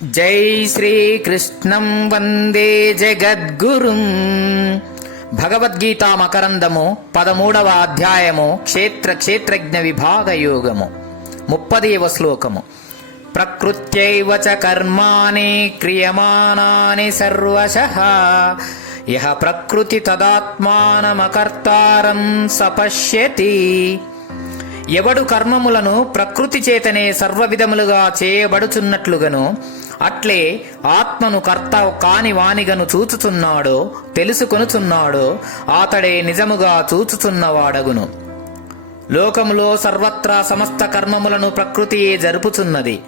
జై శ్రీకృష్ణం వందే జగద్గురుం. భగవద్గీతా మకరందము 13వ అధ్యాయము క్షేత్రజ్ఞ విభాగ యోగము 30వ శ్లోకము. ప్రకృత్యైవ చ కర్మాణి క్రియమానాని సర్వశః యః ప్రకృతి తదాత్మానమకర్తారం సపశ్యతి. ఎవడు కర్మములను ప్రకృతి చేతనే సర్వవిధములుగా చేయబడుచున్నట్లుగను అట్లే ఆత్మను కర్త కాని వానిగను చూచుచున్నాడో తెలుసుకొనుచున్నాడో అతడే నిజముగా చూచుచున్నవాడగును. లోకములో సర్వత్రా సమస్త కర్మములను ప్రకృతియే జరుపుచున్నది.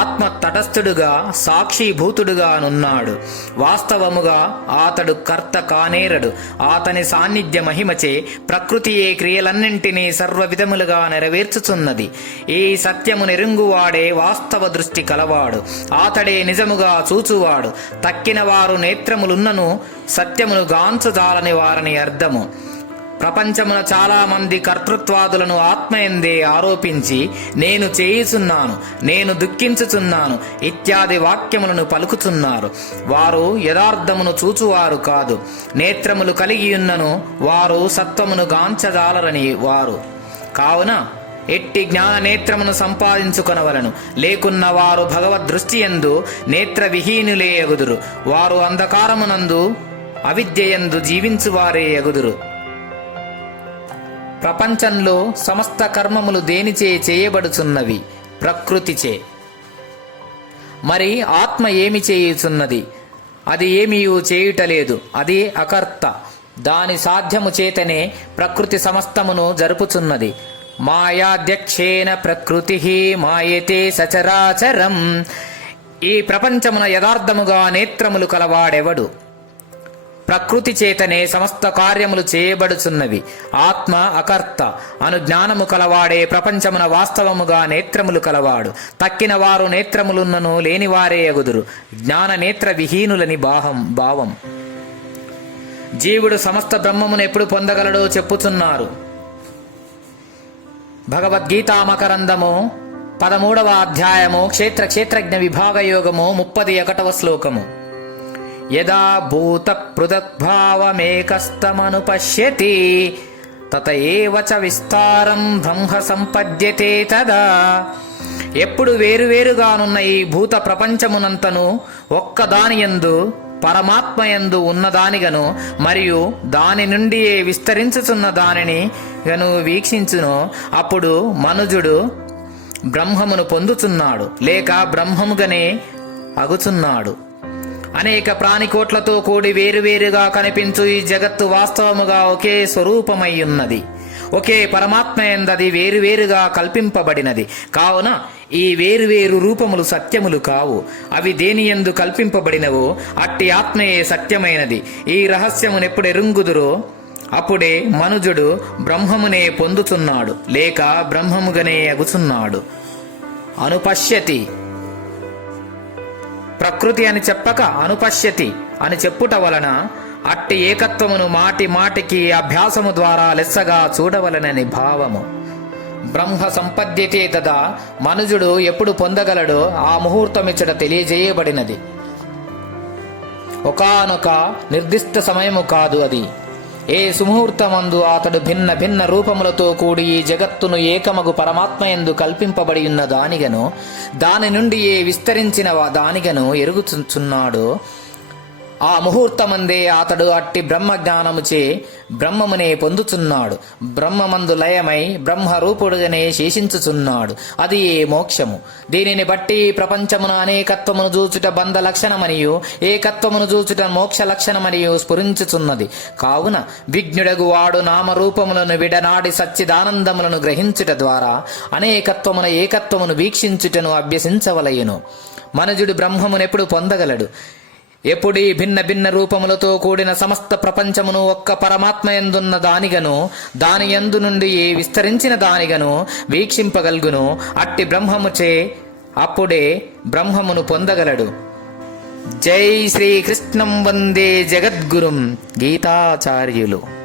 ఆత్మ తటస్థుడుగా సాక్షిభూతుడుగా నున్నాడు. వాస్తవముగా అతడు కర్త కానేరడు. అతని సాన్నిధ్య మహిమచే ప్రకృతియే క్రియలన్నింటినీ సర్వవిధములుగా నెరవేర్చుచున్నది. ఈ సత్యము నెరుంగువాడే వాస్తవ దృష్టి కలవాడు. అతడే నిజముగా చూచువాడు. తక్కిన వారు నేత్రములున్నను సత్యమును గాంచుజాలని వారని అర్థము. ప్రపంచమున చాలా మంది కర్తృత్వాదులను ఆత్మయందే ఆరోపించి నేను చేయుచున్నాను, నేను దుఃఖించుచున్నాను ఇత్యాది వాక్యములను పలుకుచున్నారు. వారు యథార్థమును చూచువారు కాదు. నేత్రములు కలిగియున్నను వారు సత్వమును గాంచజాలరని వారు. కావున ఎట్టి జ్ఞాన నేత్రమును సంపాదించుకొనవలను. లేకున్న వారు భగవద్ దృష్టియందు నేత్ర విహీనులే ఎగుదురు. వారు అంధకారమునందు అవిద్యయందు జీవించువారే ఎగుదురు. ప్రపంచంలో సమస్త కర్మములు దేనిచే చేయబడుచున్నవి? ప్రకృతిచే. మరి ఆత్మ ఏమి చేయుచున్నది? అది ఏమీయూ చేయుటలేదు. అది అకర్త. దాని సాధ్యము చేతనే ప్రకృతి సమస్తమును జరుపుచున్నది. మాయాధ్యక్షేన ప్రకృతి మాయతే సచరాచరం. ఈ ప్రపంచమున యథార్థముగా నేత్రములు కలవాడెవడు? ప్రకృతి చేతనే సమస్త కార్యములు చేయబడుచున్నవి. ఆత్మ అకర్త అను జ్ఞానము కలవాడే ప్రపంచమున వాస్తవముగా నేత్రములు కలవాడు. తక్కిన వారు నేత్రములున్నను లేనివారే ఎగుదురు. జ్ఞాన నేత్ర విహీనులని భావం. జీవుడు సమస్త బ్రహ్మమును ఎప్పుడు పొందగలడో చెప్పుచున్నారు. భగవద్గీతా మకరందము 13వ అధ్యాయము క్షేత్రజ్ఞ విభాగ యోగము 31వ శ్లోకము. యదా భూత పృథగ్భావమేకస్తమనుపశ్యతి తత ఏవ చ విస్తారం బ్రహ్మ సంపద్యతే తదా. ఎప్పుడు వేరువేరుగానున్న ఈ భూత ప్రపంచమునంతను ఒక్కదానియందు పరమాత్మయందు ఉన్నదానిగను మరియు దాని నుండి విస్తరించుచున్న దానిని గను వీక్షించునో అప్పుడు మనుజుడు బ్రహ్మమును పొందుచున్నాడు లేక బ్రహ్మముగానే అగుచున్నాడు. అనేక ప్రాణికోట్లతో కూడి వేరువేరుగా కనిపించు ఈ జగత్తు వాస్తవముగా ఒకే స్వరూపమయ్యున్నది. ఒకే పరమాత్మయందది వేరువేరుగా కల్పింపబడినది. కావున ఈ వేరువేరు రూపములు సత్యములు కావు. అవి దేనియందు కల్పింపబడినవో అట్టి ఆత్మయే సత్యమైనది. ఈ రహస్యమునెప్పుడు ఎరుంగుదురో అప్పుడే మనుజుడు బ్రహ్మమునే పొందుతున్నాడు లేక బ్రహ్మముగానే అగుచున్నాడు. అనుపశ్యతి. ప్రకృతి అని చెప్పక అనుపశ్యతి అని చెప్పుట వలన అట్టి ఏకత్వమును మాటి మాటికి అభ్యాసము ద్వారా లెస్సగా చూడవలనని భావము. బ్రహ్మ సంపద్యతే తదా. మనుజుడు ఎప్పుడు పొందగలడో ఆ ముహూర్తమిచ్చట తెలియజేయబడినది. ఒకానొక నిర్దిష్ట సమయము కాదు అది. ఏ సుముహూర్తమందు అతడు భిన్న భిన్న రూపములతో కూడి ఈ జగత్తును ఏకమగు పరమాత్మయందు కల్పింపబడి ఉన్న దానిగను దాని నుండి విస్తరించిన దానిగను ఎరుగుచున్నాడో ఆ ముహూర్తమందే అతడు అట్టి బ్రహ్మజ్ఞానముచే బ్రహ్మమునే పొందుచున్నాడు. బ్రహ్మమందు లయమై బ్రహ్మరూపుడుగానే శేషించుచున్నాడు. అది ఏ మోక్షము. దీనిని బట్టి ప్రపంచమును అనేకత్వమును చూచుట బంధ లక్షణమనియు ఏకత్వమును చూచుట మోక్ష లక్షణమనియు స్ఫురించుచున్నది. కావున విజ్ఞుడగు వాడు నామరూపములను విడనాడి సచ్చిదానందములను గ్రహించుట ద్వారా అనేకత్వమున ఏకత్వమును వీక్షించుటను అభ్యసించవలయును. మనుజుడు బ్రహ్మమునెప్పుడు పొందగలడు? ఎప్పుడీ భిన్న భిన్న రూపములతో కూడిన సమస్త ప్రపంచమును ఒక్క పరమాత్మయందున్న దానిగను దాని యందు నుండి విస్తరించిన దానిగను వీక్షింపగలుగును. అట్టి బ్రహ్మముచే అప్పుడే బ్రహ్మమును పొందగలడు. జై శ్రీకృష్ణం వందే జగద్గురుం. గీతాచార్యులు.